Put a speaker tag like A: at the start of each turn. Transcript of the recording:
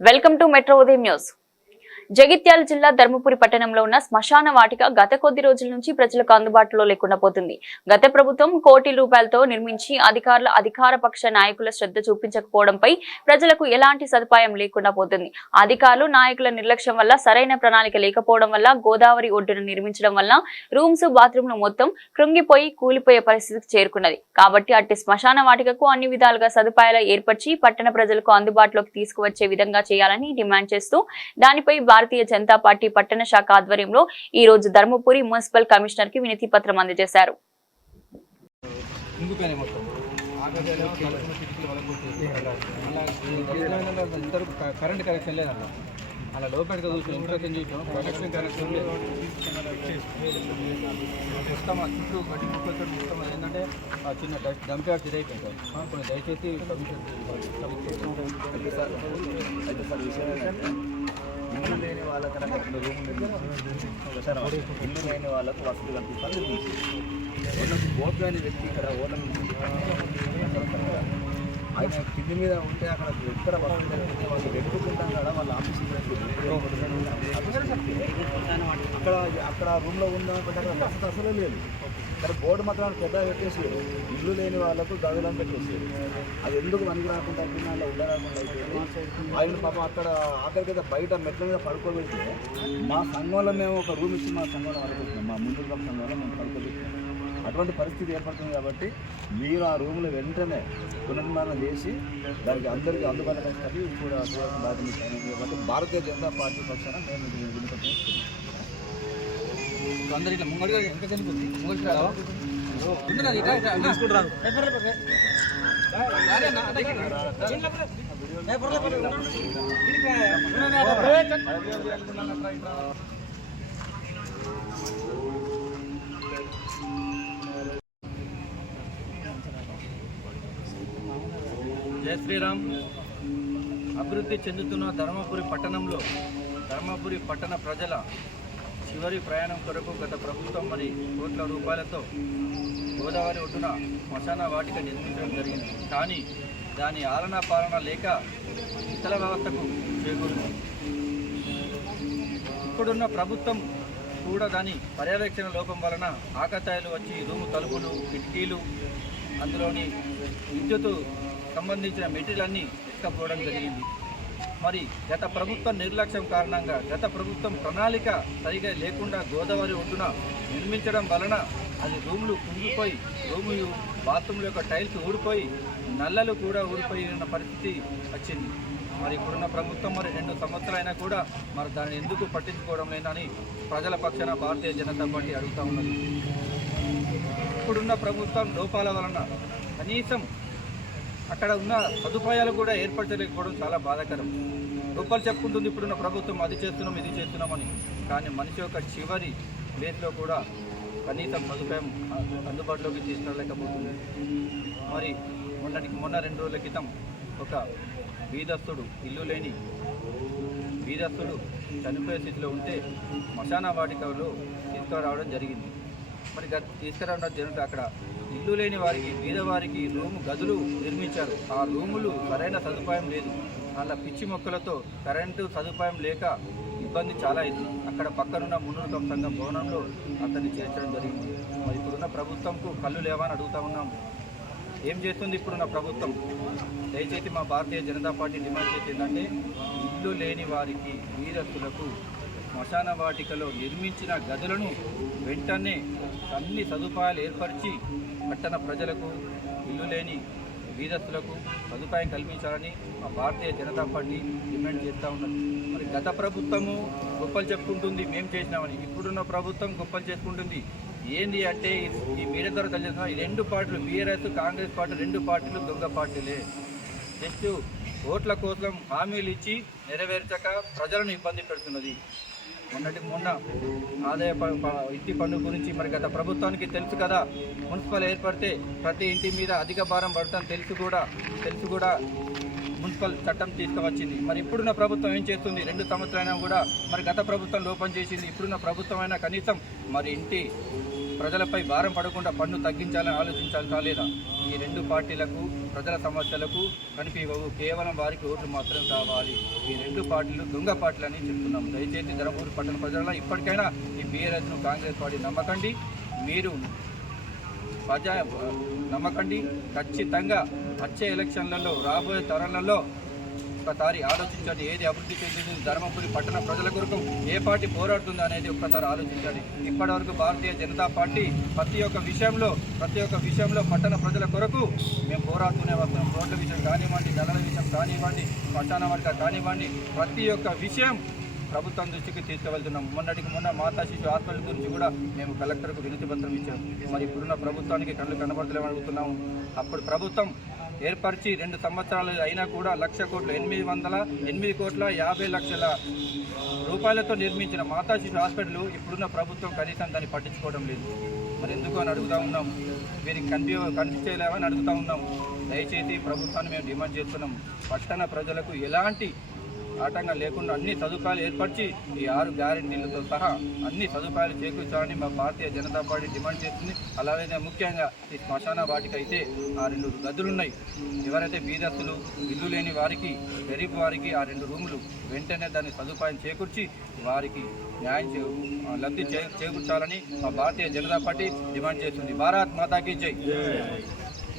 A: Welcome to metro ఉదయం news Jagtial జిల్లా ధర్మపురి పట్టణంలో ఉన్న శ్మశాన వాటిక గత కొద్ది రోజుల నుంచి ప్రజలకు అందుబాటులో లేకుండా పోతుంది. గత ప్రభుత్వం కోటి రూపాయలతో నిర్మించి అధికారుల అధికార పక్ష నాయకుల శ్రద్ధ చూపించకపోవడంపై ప్రజలకు ఎలాంటి సదుపాయం లేకుండా పోతుంది. అధికారులు నాయకుల నిర్లక్ష్యం వల్ల సరైన ప్రణాళిక లేకపోవడం వల్ల గోదావరి ఒడ్డున నిర్మించడం వల్ల రూమ్స్ బాత్రూంలు మొత్తం కృంగిపోయి కూలిపోయే పరిస్థితికి చేరుకున్నది. కాబట్టి అట్టి శ్మశాన వాటికకు అన్ని విధాలుగా సదుపాయాలు ఏర్పరిచి పట్టణ ప్రజలకు అందుబాటులోకి తీసుకువచ్చే విధంగా చేయాలని డిమాండ్ చేస్తూ దానిపై భారతీయ జనతా పార్టీ పట్టణ శాఖ ఆధ్వర్యంలో ఈ రోజు ధర్మపురి మున్సిపల్ కమిషనర్కి వినతి పత్రం అందజేశారు.
B: కరెంట్ కనెక్షన్ అలా లోపలికి చూసాం ఇన్స్ట్రక్షన్ చూసాం కనెక్షన్ కనెక్షన్ లేదు. మొత్తం ఆ చుట్టూ గడ్డి ముక్కలతో మొత్తం అది ఏంటంటే ఆ చిన్న డస్ట్ డంప్ యార్డ్స్ సార్. ఆ, కొన్ని దయచేసి
C: ఇల్లు లేని వాళ్ళకన్నా రెండు రూములు నిర్మించారు ఇల్లు లేని వాళ్ళకు వసతి కల్పిస్తారు నిర్మించారు ఓనర్కి బోర్డు లేని వ్యక్తి ఇక్కడ ఓనర్ ఆయన కింది మీద ఉంటే అక్కడ ఎక్కడ వసతి కల్పిస్తే వాళ్ళు పెట్టుకుంటాం కదా వాళ్ళ ఆఫీస్ అక్కడ అక్కడ రూమ్లో ఉందా అక్కడ వసతి అసలే లేదు. ఇక్కడ బోర్డు మాత్రం పెద్ద పెట్టేసారు ఇల్లు లేని వాళ్ళకు గదులను పెట్టేసారు అది ఎందుకు పనికి రాకుండా కింద ఉండరాకుండా అయిపోయింది. ఆయన పాపం అక్కడ ఆఖరికి అయితే బయట మెట్ల మీద పడుకోబెడితే మా సంఘంలో మేము ఒక రూమ్ ఇచ్చి మా సంఘంలో పడుకుంటున్నాం. మా ముందు సంఘంలో మేము పడుకోబెట్టినాం. అటువంటి పరిస్థితి ఏర్పడుతుంది కాబట్టి మీరు ఆ రూమ్లో వెంటనే పునర్నిర్మాణం చేసి దానికి అందరికీ అందుబాటులో కూడా బాధ్యత. కాబట్టి భారతీయ జనతా పార్టీ పక్షాన మేము
B: అందరు ఇట్లా ముంగడిగా ఎంత చనిపోతుంది. ముంగడికి రావా ఉండు నాది ఇట్లా ఇట్లా తీసుకుంటారు జయ శ్రీరామ్. అభివృద్ధి చెందుతున్న ధర్మపురి పట్టణంలో ధర్మపురి పట్టణ ప్రజల చివరి ప్రయాణం కొరకు గత ప్రభుత్వం మరి కోట్ల రూపాయలతో గోదావరి ఒడ్డున శ్మశాన వాటిక నిర్మించడం జరిగింది. కానీ దాని ఆలనా పాలన లేక ఇతర వ్యవస్థకు చేకూరింది. ఇప్పుడున్న ప్రభుత్వం కూడా దాని పర్యవేక్షణ లోపం వలన ఆకతాయిలు వచ్చి రూము తలుపులు కిటికీలు అందులోని విద్యుత్ సంబంధించిన మెటీరియల్ అన్నీ ఎత్తుకపోవడం జరిగింది. మరి గత ప్రభుత్వం నిర్లక్ష్యం కారణంగా గత ప్రభుత్వం ప్రణాళిక సరిగా లేకుండా గోదావరి ఒడ్డున నిర్మించడం వలన అది రూములు కుంగిపోయి రూములు బాత్రూమ్ల యొక్క టైల్స్ ఊడిపోయి నల్లలు కూడా ఊడిపోయిన పరిస్థితి వచ్చింది. మరి ఇప్పుడున్న ప్రభుత్వం మరి రెండు సంవత్సరాలైనా కూడా మరి దాన్ని ఎందుకు పట్టించుకోవడం లేదని ప్రజల పక్షాన భారతీయ జనతా పార్టీ అడుగుతా ఉన్నది. ఇప్పుడున్న ప్రభుత్వం లోపాల వలన కనీసం అక్కడ ఉన్న సదుపాయాలు కూడా ఏర్పరచలేకపోవడం చాలా బాధాకరం. రూపాయలు చెప్పుకుంటుంది ఇప్పుడున్న ప్రభుత్వం అది చేస్తున్నాం ఇది చేస్తున్నామని. కానీ మనిషి యొక్క చివరి ప్లేస్లో కూడా కనీసం సదుపాయం అందుబాటులోకి తీసుకురాలేకపోతుంది. మరి మొన్నటికి మొన్న రెండు రోజుల క్రితం ఒక బీదస్తుడు ఇల్లు లేని బీదస్తుడు చనిపోయే స్థితిలో ఉంటే శ్మశాన వాటికలో తీసుకురావడం జరిగింది. మరి గత తీసుకురావడం జరిగితే అక్కడ ఇల్లు లేని వారికి బీద వారికి రూము గదులు నిర్మించారు. ఆ రూములు సరైన సదుపాయం లేదు. అలా పిచ్చి మొక్కలతో కరెంటు సదుపాయం లేక ఇబ్బంది చాలా అయింది. అక్కడ పక్కనున్న మున్నూరు సంఘం భవనంలో అతన్ని చేర్చడం జరిగింది. మరి ఇప్పుడున్న ప్రభుత్వంకు కళ్ళు లేవని అడుగుతా ఉన్నాం ఏం చేస్తుంది ఇప్పుడున్న ప్రభుత్వం? దయచేసి మా భారతీయ జనతా పార్టీ డిమాండ్ చేసేది ఏంటంటే ఇల్లు లేని వారికి వీరస్తులకు శ్మశాన వాటికలో నిర్మించిన గదులను వెంటనే అన్ని సదుపాయాలు ఏర్పరిచి పట్టణ ప్రజలకు ఇల్లు లేని వీధస్తులకు సదుపాయం కల్పించాలని మా భారతీయ జనతా పార్టీ డిమాండ్ చేస్తూ ఉన్నది. మరి గత ప్రభుత్వము గొప్పలు చెప్పుకుంటుంది మేము చేసినామని. ఇప్పుడున్న ప్రభుత్వం గొప్పలు చేసుకుంటుంది ఏంది అంటే ఈ మీడియా ద్వారా తెలియజేస్తున్నా ఈ రెండు పార్టీలు బీఆర్ఎస్ కాంగ్రెస్ పార్టీ రెండు పార్టీలు దొంగ పార్టీలే. జస్ట్ ఓట్ల కోసం హామీలు ఇచ్చి నెరవేర్చక ప్రజలను ఇబ్బంది పెడుతున్నది. మొన్నటి మొన్న ఆదాయ ఇంటి పన్ను గురించి మరి గత ప్రభుత్వానికి తెలుసు కదా. మున్సిపల్ ఏర్పడితే ప్రతి ఇంటి మీద అధిక భారం పడుతుందని తెలుసు కూడా తెలుసు కూడా. మున్సిపల్ చట్టం తీసుకువచ్చింది. మరి ఇప్పుడున్న ప్రభుత్వం ఏం చేస్తుంది? రెండు సంవత్సరాలైనా కూడా మరి గత ప్రభుత్వం లోపం చేసింది. ఇప్పుడున్న ప్రభుత్వం అయినా కనీసం మరి ఇంటి ప్రజలపై భారం పడకుండా పన్ను తగ్గించాలని ఆలోచించాలి కాలేదా ఈ రెండు పార్టీలకు ప్రజల సమస్యలకు కనిపించవు కేవలం వారికి ఓట్లు మాత్రం కావాలి. ఈ రెండు పార్టీలు దొంగ పార్టీలని చెప్తున్నాం దయచేసి ధర్మపూర్ పట్టణ ప్రజల ఇప్పటికైనా ఈ బీఆర్ఎస్ను కాంగ్రెస్ పార్టీ నమ్మకండి. మీరు ప్రజా నమ్మకండి ఖచ్చితంగా వచ్చే ఎలక్షన్లలో రాబోయే తరాలలో ఒకసారి ఆలోచించండి. ఏది అభివృద్ధి చెందింది? ధర్మపురి పట్టణ ప్రజల కొరకు ఏ పార్టీ పోరాడుతుంది అనేది ఒక్కసారి ఆలోచించండి. ఇప్పటివరకు భారతీయ జనతా పార్టీ ప్రతి ఒక్క విషయంలో ప్రతి ఒక్క విషయంలో పట్టణ ప్రజల కొరకు మేము పోరాడుతూనే వస్తున్నాం రోడ్ల విషయం కానివ్వండి నెలల విషయం కానివ్వండి పట్టణ వర్గ కానివ్వండి ప్రతి ఒక్క విషయం ప్రభుత్వం దృష్టికి తీసుకువెళ్తున్నాం. మొన్నటికి మొన్న మాతా శిశు హాస్పిటల్ గురించి కూడా మేము కలెక్టర్కు వినతి పత్రం ఇచ్చాము మరి ఇప్పుడున్న ప్రభుత్వానికి కళ్ళు కనబడలేమని అడుగుతున్నాము. అప్పుడు ప్రభుత్వం ఏర్పరిచి రెండు సంవత్సరాలు అయినా కూడా లక్ష కోట్ల ఎనిమిది వందల ఎనిమిది కోట్ల యాభై లక్షల రూపాయలతో నిర్మించిన మాతా శిశు హాస్పిటల్ ఇప్పుడున్న ప్రభుత్వం కనీసం దాన్ని పట్టించుకోవడం లేదు. మరి ఎందుకు అని అడుగుతా ఉన్నాం. వీరికి కన్ఫ్యూ కనిపి చేయలేమని అడుగుతా ఉన్నాం. దయచేసి ప్రభుత్వాన్ని మేము డిమాండ్ చేస్తున్నాం. పట్టణ ప్రజలకు ఎలాంటి ఆటంకం లేకుండా అన్ని సదుపాయాలు ఏర్పరిచి ఈ ఆరు గ్యారెంటీలతో సహా అన్ని సదుపాయాలు చేకూర్చాలని మా భారతీయ జనతా పార్టీ డిమాండ్ చేస్తుంది. అలాగే ముఖ్యంగా ఈ శ్మశాన వాటికి అయితే ఆ రెండు గదులున్నాయి. ఎవరైతే బీదస్తులు ఇల్లు లేని వారికి గరీబ్ వారికి ఆ రెండు రూములు వెంటనే దాన్ని సదుపాయం చేకూర్చి వారికి న్యాయం చే లబ్ధి చే చేకూర్చాలని మా భారతీయ జనతా పార్టీ డిమాండ్ చేస్తుంది. భారత్ మాతాకి జై.